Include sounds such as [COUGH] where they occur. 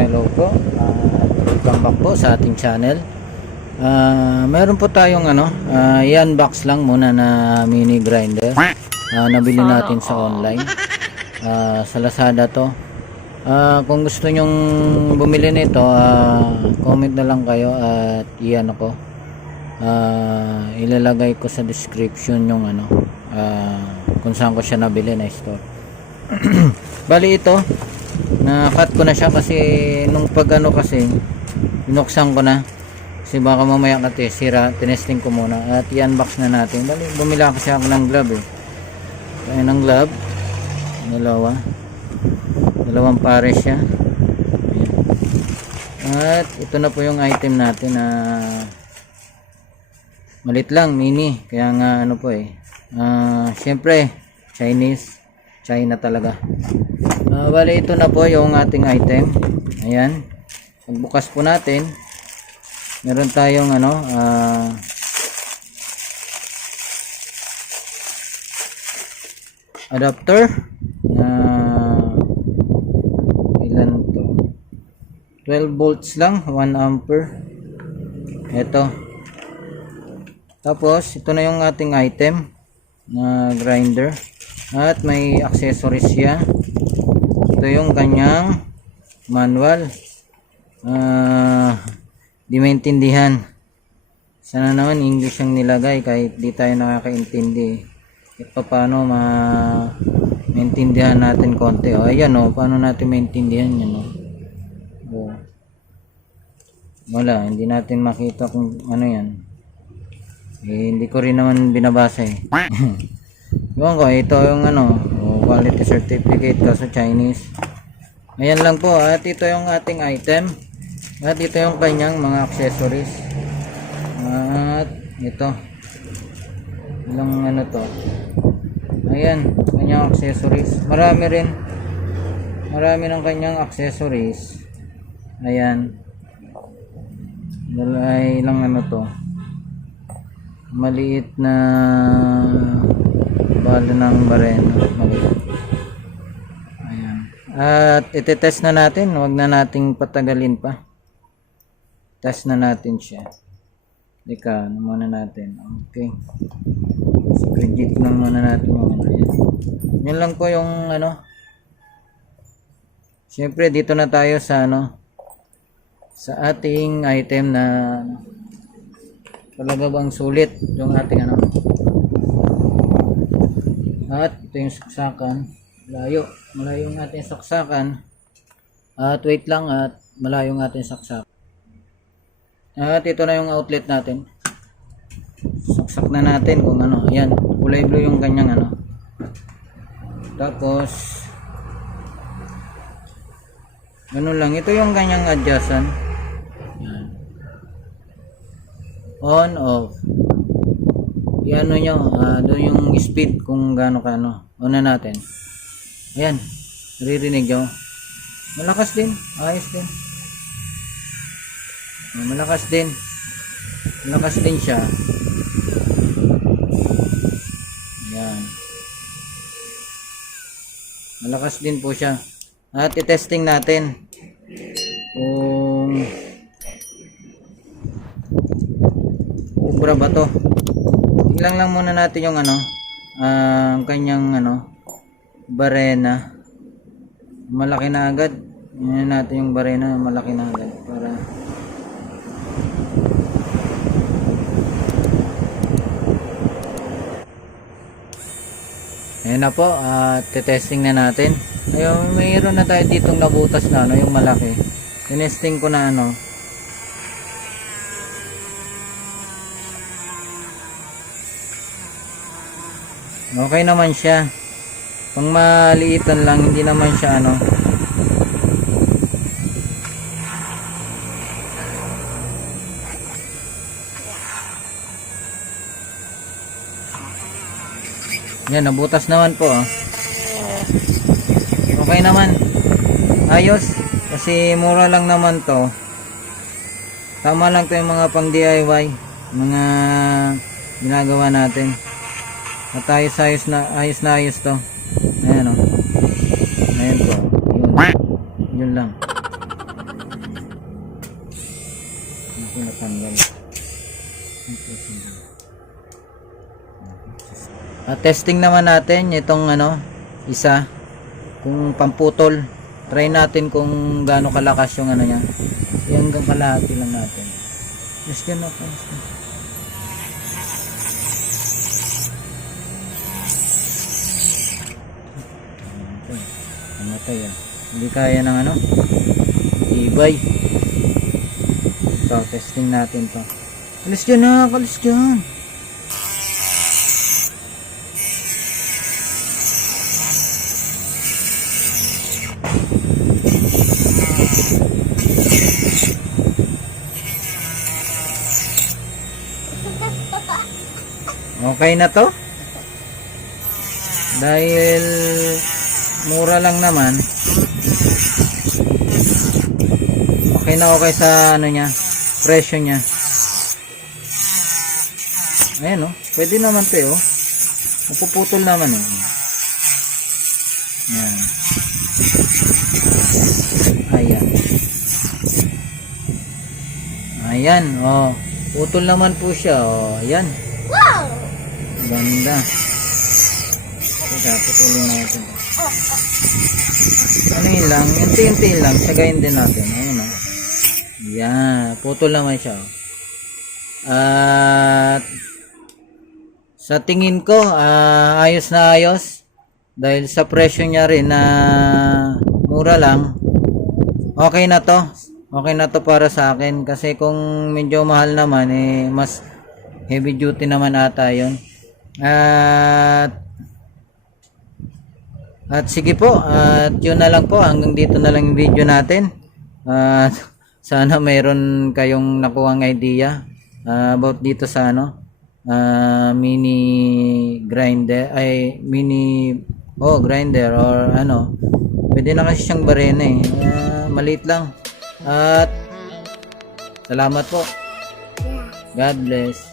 Hello po. Uh, welcome back po sa ating channel. Ah, meron po tayong ano, ah, i-unbox lang muna na mini grinder. Ah, nabili natin sa online. Ah, sa Lazada to. Ah, kung gusto nyong bumili nito, ah, comment na lang kayo at iyan ako. Ah, ilalagay ko sa description yung ano, ah, kung saan ko siya nabili na store. [CLEARS THROAT] Bali ito, na-cut ko na siya kasi nung pag ano kasi, binuksan ko na. Kasi baka mamaya kasi sira, tinesting ko muna at i-unbox na natin. Bali, bumila kasi ako ng glove eh. Kaya ng glove, dalawa. Dalawang pares siya. At ito na po yung item natin na malit lang, mini. Kaya nga ano po eh. Ah, syempre, Chinese. China talaga. Ah, bali ito na po yung ating item. Ayan. Pagbukas po natin, meron tayong ano, ah, adapter na ilan to? 12 volts lang 1 ampere. Ito. Tapos ito na yung ating item na grinder. At may accessories siya ito yung kanyang manual. Ah di maintindihan. Sana naman English ang nilagay kahit di tayo nakakaintindi. Pa paano ma maintindihan natin konti. O ayan o paano natin maintindihan yan o? O wala hindi natin makita kung ano yan. Eh, hindi ko rin naman binabasa eh. [LAUGHS] Iwan ko, ito yung ano, quality certificate kaso Chinese. Ayan lang po, at ito yung ating item. At ito yung kanyang mga accessories. At ito. Ilang ano to. Ayan, kanyang accessories. Marami rin. Marami ng kanyang accessories. Ayan. Dalay lang ano to. Maliit na balo ng bareno. Maliit. At itetest na natin. Huwag na nating patagalin pa. Test na natin siya. Teka, ano muna natin. Okay. Credit lang muna natin yung ano yan. Yun lang po yung ano. Siyempre, dito na tayo sa ano. Sa ating item na talaga bang sulit yung ating ano. At ito yung saksakan. Malayo. Malayo yung ating saksakan. At wait lang at malayo yung ating saksakan. At ito na yung outlet natin. Saksak na natin kung ano. Ayan. Kulay blue yung kanyang ano. Tapos Ganun lang. Ito yung kanyang adjustan. On, off. Iano nyo, ah, doon yung speed kung gaano ka ano. Una natin. Ayan. Naririnig nyo. Malakas din. Ayos din. Malakas din. Malakas din siya. Ayan. Malakas din po siya. At i-testing natin kung ubra ba to. Tingnan lang muna natin yung ano, ah, ang kanyang ano, barena. Malaki na agad. Yan natin yung barena, malaki na agad para Ayan na po, at testing na natin. Ayun, mayroon na tayo ditong nabutas na ano, yung malaki. Tinesting ko na ano. Okay naman siya. Pang maliitan lang, hindi naman siya ano. Yan, nabutas naman po ah. Okay naman. Ayos. Kasi mura lang naman to. Tama lang to yung mga pang DIY. Mga ginagawa natin. At ayos ayos na ayos na ayos to. Ayan o. Ayan po. Yun. Yun lang. Ako natanggal. Uh, testing naman natin itong ano, isa kung pamputol. Try natin kung gaano kalakas yung ano niya. Hanggang kalahati lang natin. Mas ganun ako. Namatay ah. Hindi kaya ng ano? Ibay. Ito, testing natin to. Alis dyan na, alis dyan. Okay na to? Dahil mura lang naman. Okay na okay sa ano niya, presyo niya. Ayan oh, pwede naman 'to oh. Mapuputol naman eh. Ayan. Ayan. Ayan, oh. Putol naman po siya, oh. Ayan. Ganda. Teka, putulin natin. Ano yun lang? Unti-unti lang. Sagayin din natin. Ayun o. Yan. Putol naman siya. oh. At sa tingin ko, ah, ayos na ayos. Dahil sa presyo niya rin na mura lang. Okay na to. Okay na to para sa akin. Kasi kung medyo mahal naman, eh, mas heavy duty naman ata yun. At at sige po, at yun na lang po, hanggang dito na lang yung video natin. At [LAUGHS] sana mayroon kayong nakuhang idea ah, about dito sa ano, ah, mini grinder, ay mini, oh grinder or ano, pwede na kasi siyang barena eh. Ah, maliit lang. At salamat po. God bless.